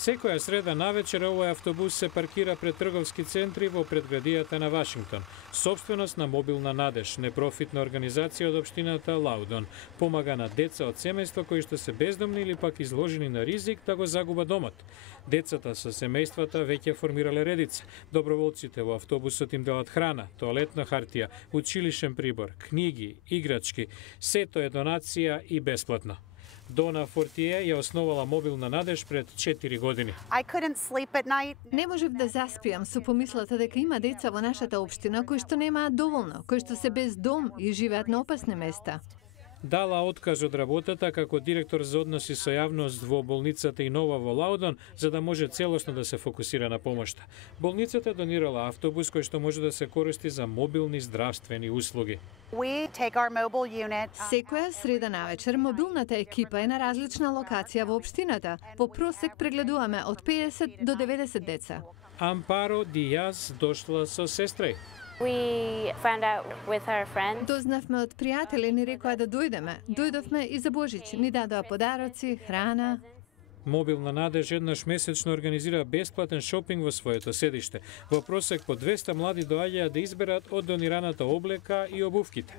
Секоја среда навечер овој автобус се паркира пред трговски центри во предградијата на Вашингтон. Собственост на Мобилна надеж, непрофитна организација од општината Лаудон. Помага на деца од семејства кои што се бездомни или пак изложени на ризик да го загуба домот. Децата со семејствата веќе формирале редица. Доброволците во автобусот им делат храна, тоалетна хартија, училишен прибор, книги, играчки. Сето е донација и бесплатно. Дона Фортие ја основала Мобилна надеж пред 4 години. Не можев да заспијам со помислата дека има деца во нашата општина кои што немаат доволно, кои што се без дом и живеат на опасни места. Дала отказ од работата како директор за односи со јавност во болницата Инова во Лаудон, за да може целосно да се фокусира на помошта. Болницата донирала автобус кој што може да се користи за мобилни здравствени услуги. Секоја среда навечер мобилната екипа е на различна локација во општината. По просек прегледуваме од 50 до 90 деца. Ампаро Дијаз дошла со сестра. Дознавме од пријатели, ни рекоа да дојдеме. Дојдовме и за Божич, ни дадоа подароци, храна. Мобилна надеж еднаш месечно организира бесплатен шопинг во своето седиште. Во просек по 200 млади доаѓаат да изберат од донираната облека и обувките.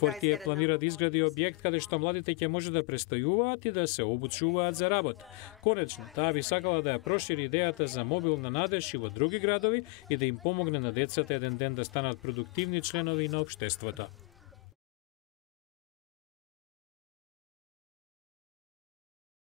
Фортие планира да изгради објект каде што младите ќе може да престојуваат и да се обучуваат за работа. Конечно, таа би сакала да ја прошири идејата за Мобилна надеж и во други градови и да им помогне на децата еден ден да станат продуктивни членови на општеството.